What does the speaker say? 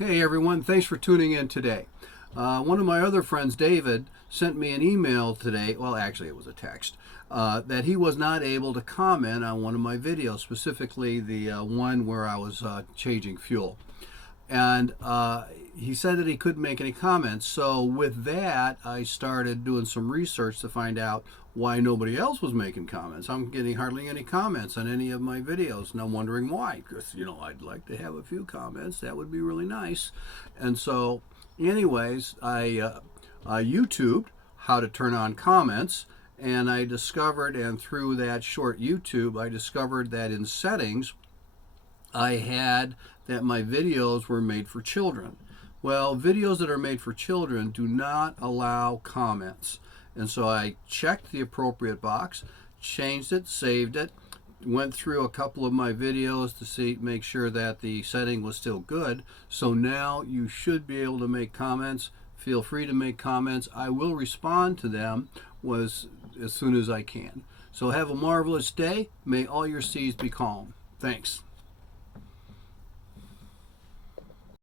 Hey everyone, thanks for tuning in today. One of my other friends, David, sent me an email today, well actually it was a text, that he was not able to comment on one of my videos, specifically the one where I was changing fuel. And he said that he couldn't make any comments. So with that, I started doing some research to find out why nobody else was making comments. I'm getting hardly any comments on any of my videos, and I'm wondering why. Because, I'd like to have a few comments. That would be really nice. And so, anyways, I YouTubed how to turn on comments, and I discovered, and through that short YouTube, I discovered that in settings, I had that my videos were made for children. Well, videos that are made for children do not allow comments. And so I checked the appropriate box, changed it, saved it, went through a couple of my videos to make sure that the setting was still good. So now you should be able to make comments. Feel free to make comments. I will respond to them as soon as I can. So have a marvelous day. May all your seas be calm. Thanks.